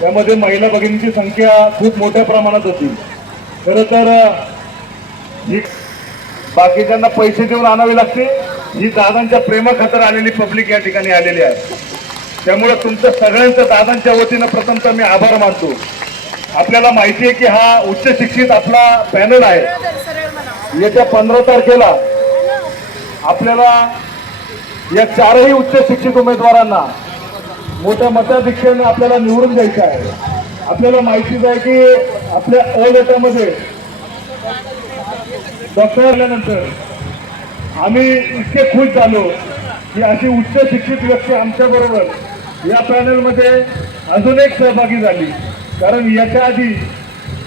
त्यामध्ये महिला भगिनींची संख्या खूप मोठ्या प्रमाणात होती. खरं तर ही बाकीच्यांना पैसे देऊन आणावी लागते, ही दादांच्या प्रेमाखातर आलेली पब्लिक या ठिकाणी आलेली आहे. त्यामुळे तुमचं सगळ्यांचं दादांच्या वतीनं प्रथमतः मी आभार मानतो. आपल्याला माहिती आहे की हा उच्च शिक्षित आपला पॅनल आहे. येत्या 15 तारखेला आपल्याला या चारही उच्च शिक्षित उमेदवारांना मोठ्या मताधिक्याने आपल्याला निवडून द्यायचं आहे. आपल्याला माहितीच आहे की आपल्या अ गटामध्ये डॉक्टर आल्यानंतर आम्ही इतके खुश झालो की अशी उच्च शिक्षित व्यक्ती आमच्या बरोबर या पॅनलमध्ये अजून एक सहभागी झाली. कारण याच्या आधी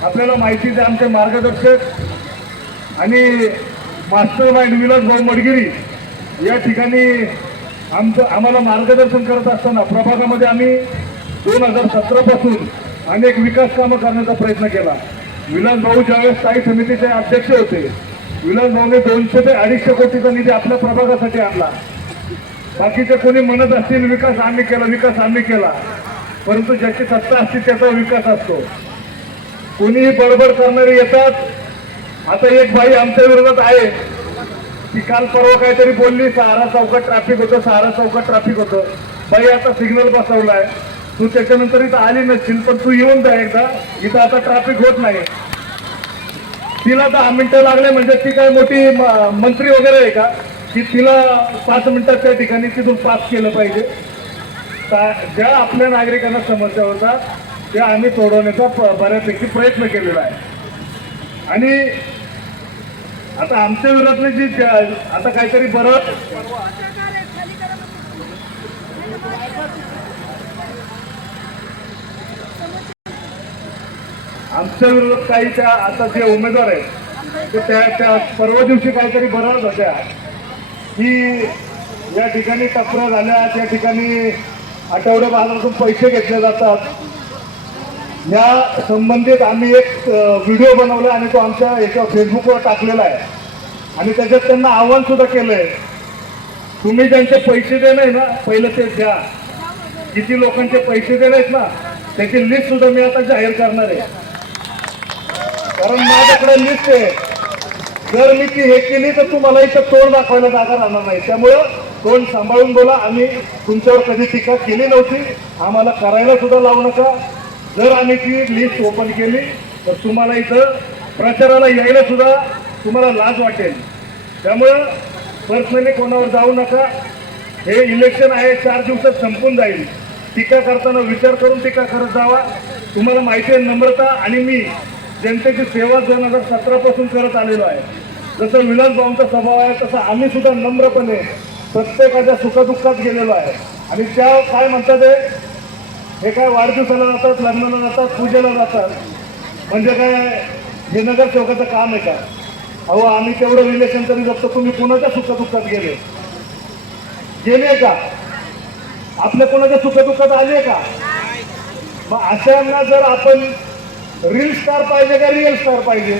आपल्याला माहितीच आहे आमचे मार्गदर्शक आणि मास्टर माइंड विलास भाऊ मडगिरी या ठिकाणी आम्हाला मार्गदर्शन करत असताना प्रभागामध्ये आम्ही 2017 पासून अनेक विकास कामं करण्याचा प्रयत्न केला. विलास भाऊ ज्यावेळेस स्थायी समितीचे अध्यक्ष होते, विलास भाऊने 200 ते 250 कोटीचा निधी आपल्या प्रभागासाठी आणला. बाकीचे कोणी म्हणत असतील विकास आम्ही केला, परंतु ज्याची सत्ता असते त्याचा विकास असतो. कोणीही बडबड करणारे येतात. आता एक बाई आमच्या विरोधात आहे की काल परवा काहीतरी बोलली, सहारा चौकात ट्रॅफिक होतं. बाई आता सिग्नल बसवलाय, तू त्याच्यानंतर इथं आली नसशील, पण तू येऊन जा एकदा, इथं आता ट्रॅफिक होत नाही. तिला 10 मिनिटं लागले म्हणजे ती काय मोठी मंत्री वगैरे आहे का की तिला 5 मिनिटात त्या ठिकाणी तिथून पास केलं पाहिजे. ज्या आपल्या नागरिकांना समस्या होतात त्या आम्ही सोडवण्याचा बऱ्यापैकी प्रयत्न केलेला आहे. आणि आता आमच्या विरोधातले जी आता काहीतरी बरं आमच्या विरोधात काही त्या आता जे उमेदवार आहेत ते त्या परवा दिवशी काहीतरी बरं होत्या की या ठिकाणी तक्रार झाल्या, त्या ठिकाणी आठवड्या बाजारातून पैसे घेतले जातात. या संबंधित आम्ही एक व्हिडिओ बनवला आणि तो आमच्या एका फेसबुकवर टाकलेला आहे. आणि त्याच्यात त्यांना आव्हान सुद्धा केलंय, तुम्ही ज्यांचे पैसे देणे ना पहिलं ते द्या. किती लोकांचे पैसे देणे आहेत ना त्याची लिस्ट सुद्धा मी आता जाहीर करणार आहे. कारण माझ्याकडे लिस्ट आहे. जर मी ती हे केली तर तुम्हाला इथं तोंड दाखवायला जागा राहणार नाही. त्यामुळं तोंड सांभाळून बोला. आम्ही तुमच्यावर कधी टीका केली नव्हती, आम्हाला करायला सुद्धा लावू नका. जर आम्ही ती लिस्ट ओपन केली तर तुम्हाला इथं प्रचाराला यायला सुद्धा तुम्हाला लाज वाटेल. त्यामुळं पर्सनली कोणावर जाऊ नका. हे इलेक्शन आहे, 4 दिवसात संपून जाईल. टीका करताना विचार करून टीका करत जावा. तुम्हाला माहिती आहे नम्रता आणि मी जनतेची सेवा 2017 पासून करत आलेलो आहे. जसं विलास भाऊंचा स्वभाव आहे तसं आम्ही सुद्धा नम्रपणे प्रत्येकाच्या सुखदुःखात गेलेलो आहे. आणि त्या काय म्हणतात हे काय वाढदिवसाला जातात, लग्नाला जातात, पूजेला जातात, म्हणजे काय हे नगरसेवकाचं काम आहे का? अहो आम्ही तेवढं रिलेशन तरी जगतो. तुम्ही कोणाच्या सुखदुःखात गेले का? आपल्या कोणाच्या सुखदुःखात आले का? मग अशांना जर आपण रील स्टार पाहिजे का रिअल स्टार पाहिजे?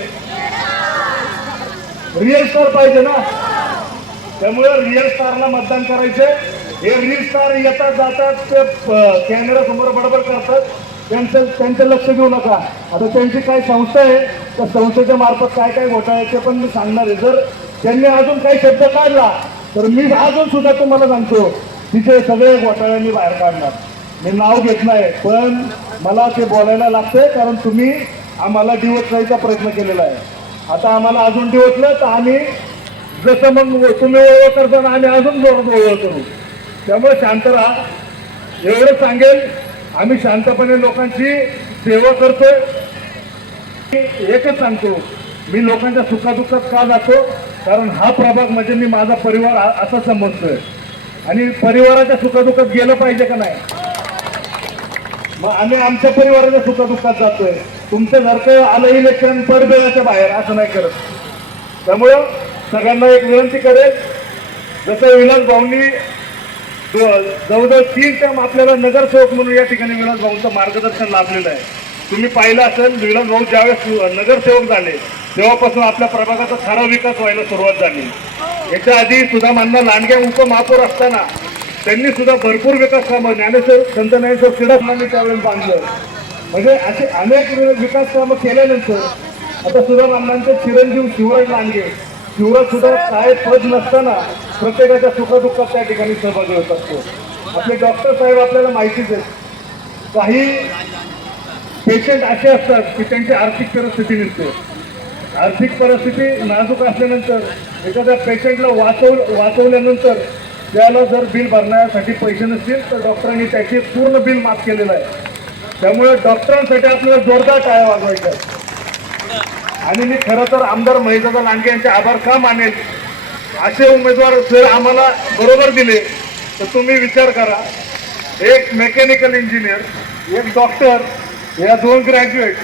रिअल स्टार पाहिजे ना. त्यामुळे रिअल स्टारला मतदान करायचं. हे रील स्टार येतात जातात ते कॅमेरा समोर बडबड करतात, त्यांचं लक्ष देऊ नका. आता त्यांची काय संस्था आहे, त्या संस्थेच्या मार्फत काय काय घोटाळे ते पण मी सांगणार आहे. जर त्यांनी अजून काही शब्द काढला तर मी अजून सुद्धा तुम्हाला सांगतो तिथे सगळे घोटाळ्यांनी बाहेर काढणार. मी नाव घेत नाही, पण मला ते बोलायला लागतंय कारण तुम्ही आम्हाला डिवचण्याचा प्रयत्न केलेला आहे. आता आम्हाला अजून डिवचलं तर आम्ही जसं मग तुम्ही ओळख करताना आम्ही अजून जोरात ओळख करू. त्यामुळे शांत राहा. एवढं सांगेल, आम्ही शांतपणे लोकांची सेवा करतोय. एकच सांगतो, मी लोकांच्या सुखादुःखात का जातो, कारण हा प्रभाग म्हणजे मी माझा परिवार असा समजतोय. आणि परिवाराच्या सुखादुःखात गेलं पाहिजे का नाही? मग आम्ही आमच्या परिवाराच्या सुखादुःखात जातोय. तुमचं सारखं आलं इलेक्शन पडद्याच्या बाहेर असं नाही करत. त्यामुळं सगळ्यांना एक विनंती करेल, जसं विलास भाऊंनी जवळजवळ 3 टर्म आपल्याला नगरसेवक म्हणून या ठिकाणी विलास भाऊंचं मार्गदर्शन लाभलेलं आहे. तुम्ही पाहिलं असेल, विलास भाऊ ज्यावेळेस नगरसेवक झाले तेव्हापासून आपल्या प्रभागाचा खरा विकास व्हायला सुरुवात झाली. याच्या आधी सुद्धा मान्य लांडगे उपमहापौर असताना त्यांनी सुद्धा भरपूर विकास कामं संत ज्ञानेश्वर क्रीडांगणाने त्यावेळेस बांधलं. म्हणजे असे अनेक विकास कामं केल्यानंतर आता सुद्धा अण्णांचे चिरंजीव शिवराज लांडगे, शिवराज सुद्धा काय पद नसताना प्रत्येकाच्या सुखदुःखात त्या ठिकाणी सहभागी होत असतो. आपले डॉक्टर साहेब आपल्याला माहितीच आहे, काही पेशंट असे असतात की त्यांची आर्थिक परिस्थिती नसते. आर्थिक परिस्थिती नाजूक असल्यानंतर एखाद्या पेशंटला वाचवल्यानंतर त्याला जर बिल भरण्यासाठी पैसे नसतील तर डॉक्टरांनी त्याचे पूर्ण बिल माफ केलेलं आहे. त्यामुळे डॉक्टरांसाठी आपल्याला जोरदार टाळ्या वाजवायच्या आहेत. आणि मी खरं तर आमदार महेशदादा लांडगे यांचे आभार का मानेल, असे उमेदवार जर आम्हाला बरोबर दिले तर तुम्ही विचार करा, एक मेकॅनिकल इंजिनियर, एक डॉक्टर, या 2 ग्रॅज्युएट,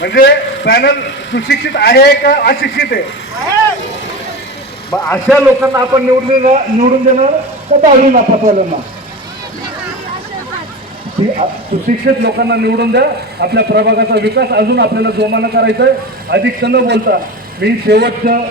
म्हणजे पॅनल सुशिक्षित आहे का अशिक्षित आहे? मग अशा लोकांना आपण निवडून देणार का दहावी नापासवाल्यांना? सुशिक्षित लोकांना निवडून द्या. आपल्या प्रभागाचा विकास अजून आपल्याला जोमानं करायचा आहे. अधिक न बोलता मी शेवटचं